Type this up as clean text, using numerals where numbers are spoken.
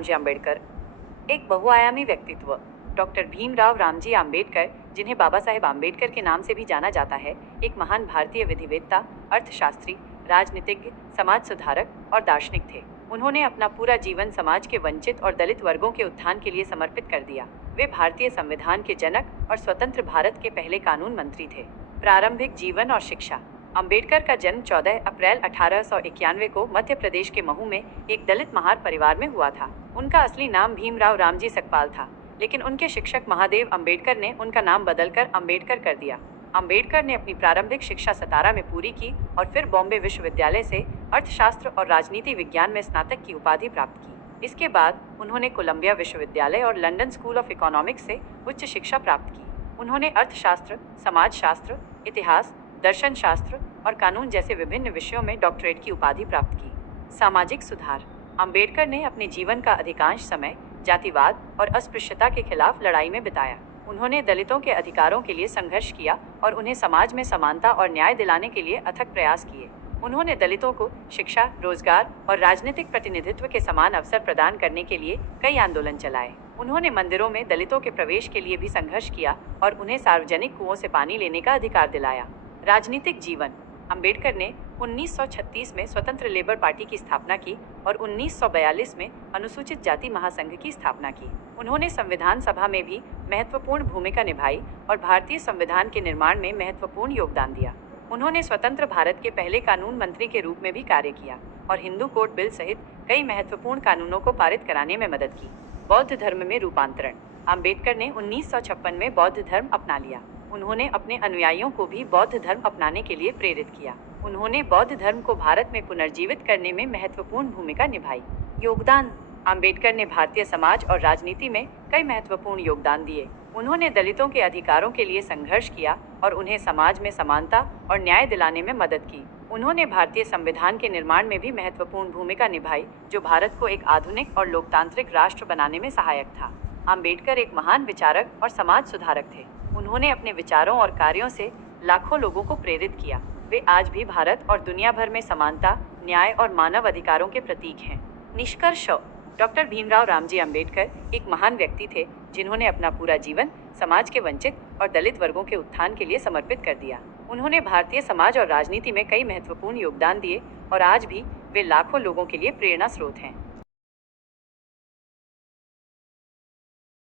रामजी आंबेडकर एक बहुआयामी व्यक्तित्व। डॉक्टर भीमराव रामजी आंबेडकर, जिन्हें बाबा साहेब आंबेडकर के नाम से भी जाना जाता है, एक महान भारतीय विधिवेत्ता, अर्थशास्त्री, राजनीतिज्ञ, समाज सुधारक और दार्शनिक थे। उन्होंने अपना पूरा जीवन समाज के वंचित और दलित वर्गों के उत्थान के लिए समर्पित कर दिया। वे भारतीय संविधान के जनक और स्वतंत्र भारत के पहले कानून मंत्री थे। प्रारंभिक जीवन और शिक्षा। अंबेडकर का जन्म 14 अप्रैल 1891 को मध्य प्रदेश के महू में एक दलित महार परिवार में हुआ था। उनका असली नाम भीमराव रामजी सकपाल था, लेकिन उनके शिक्षक महादेव अंबेडकर ने उनका नाम बदलकर अंबेडकर कर दिया। अंबेडकर ने अपनी प्रारंभिक शिक्षा सतारा में पूरी की और फिर बॉम्बे विश्वविद्यालय से अर्थशास्त्र और राजनीति विज्ञान में स्नातक की उपाधि प्राप्त की। इसके बाद उन्होंने कोलंबिया विश्वविद्यालय और लंदन स्कूल ऑफ इकोनॉमिक्स से उच्च शिक्षा प्राप्त की। उन्होंने अर्थशास्त्र, समाजशास्त्र, इतिहास, दर्शन शास्त्र और कानून जैसे विभिन्न विषयों में डॉक्टरेट की उपाधि प्राप्त की। सामाजिक सुधार। अंबेडकर ने अपने जीवन का अधिकांश समय जातिवाद और अस्पृश्यता के खिलाफ लड़ाई में बिताया। उन्होंने दलितों के अधिकारों के लिए संघर्ष किया और उन्हें समाज में समानता और न्याय दिलाने के लिए अथक प्रयास किए। उन्होंने दलितों को शिक्षा, रोजगार और राजनीतिक प्रतिनिधित्व के समान अवसर प्रदान करने के लिए कई आंदोलन चलाए। उन्होंने मंदिरों में दलितों के प्रवेश के लिए भी संघर्ष किया और उन्हें सार्वजनिक कुओं से पानी लेने का अधिकार दिलाया। राजनीतिक जीवन। अंबेडकर ने 1936 में स्वतंत्र लेबर पार्टी की स्थापना की और 1942 में अनुसूचित जाति महासंघ की स्थापना की। उन्होंने संविधान सभा में भी महत्वपूर्ण भूमिका निभाई और भारतीय संविधान के निर्माण में महत्वपूर्ण योगदान दिया। उन्होंने स्वतंत्र भारत के पहले कानून मंत्री के रूप में भी कार्य किया और हिंदू कोड बिल सहित कई महत्वपूर्ण कानूनों को पारित कराने में मदद की। बौद्ध धर्म में रूपांतरण। अंबेडकर ने 1956 में बौद्ध धर्म अपना लिया। उन्होंने अपने अनुयायियों को भी बौद्ध धर्म अपनाने के लिए प्रेरित किया। उन्होंने बौद्ध धर्म को भारत में पुनर्जीवित करने में महत्वपूर्ण भूमिका निभाई। योगदान। अंबेडकर ने भारतीय समाज और राजनीति में कई महत्वपूर्ण योगदान दिए। उन्होंने दलितों के अधिकारों के लिए संघर्ष किया और उन्हें समाज में समानता और न्याय दिलाने में मदद की। उन्होंने भारतीय संविधान के निर्माण में भी महत्वपूर्ण भूमिका निभाई, जो भारत को एक आधुनिक और लोकतांत्रिक राष्ट्र बनाने में सहायक था। अंबेडकर एक महान विचारक और समाज सुधारक थे। उन्होंने अपने विचारों और कार्यों से लाखों लोगों को प्रेरित किया। वे आज भी भारत और दुनिया भर में समानता, न्याय और मानव अधिकारों के प्रतीक हैं। निष्कर्ष। डॉक्टर भीमराव रामजी आंबेडकर एक महान व्यक्ति थे, जिन्होंने अपना पूरा जीवन समाज के वंचित और दलित वर्गों के उत्थान के लिए समर्पित कर दिया। उन्होंने भारतीय समाज और राजनीति में कई महत्वपूर्ण योगदान दिए और आज भी वे लाखों लोगों के लिए प्रेरणा स्रोत हैं।